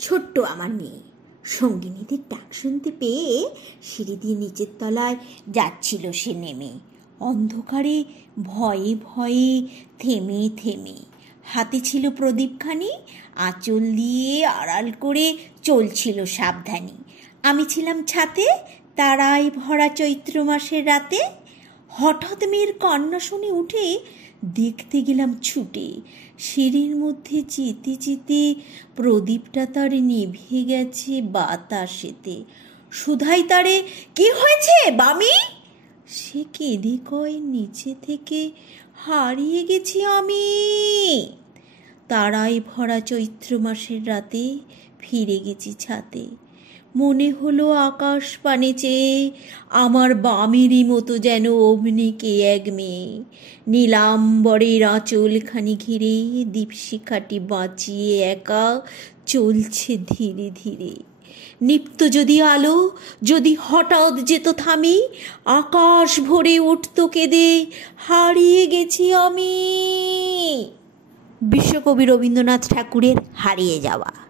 ছোট্ট আমার মেয়ে সঙ্গিনীদের ডাক শুনতে পেয়ে সিঁড়ি দিয়ে নিচের তলায় যাচ্ছিল সে নেমে, অন্ধকারে ভয়ে ভয়ে থেমে থেমে। হাতে ছিল প্রদীপখানি, আঁচল দিয়ে আড়াল করে চলছিল সাবধানী। আমি ছিলাম ছাতে, তারায় ভরা চৈত্র মাসের রাতে। হঠাৎ মেয়ের কান্না শুনে উঠে দেখতে গেলাম ছুটে। সিঁড়ির মধ্যে চিতে চিতে প্রদীপটা তার নিভে গেছে বাতাসেতে। সুধাই তারে, কি হয়েছে বামি? সে কেঁদে কয়, নিচে থেকে হারিয়ে গেছি আমি। তারায় ভরা চৈত্র মাসের রাতে ফিরে গেছি ছাতে। মনে হলো আকাশ পানে চেয়ে আমার বামেরই মতো যেন অমনি কে এক মেয়ে, নীলাম্বরের আঁচলখানি ঘিরে দীপশিখাটি বাঁচিয়ে একা চলছে ধীরে ধীরে। নিপ্ত যদি আলো, যদি হঠাৎ যেত থামি, আকাশ ভরে উঠত কেঁদে, হারিয়ে গেছি আমি। বিশ্বকবি রবীন্দ্রনাথ ঠাকুরের হারিয়ে যাওয়া।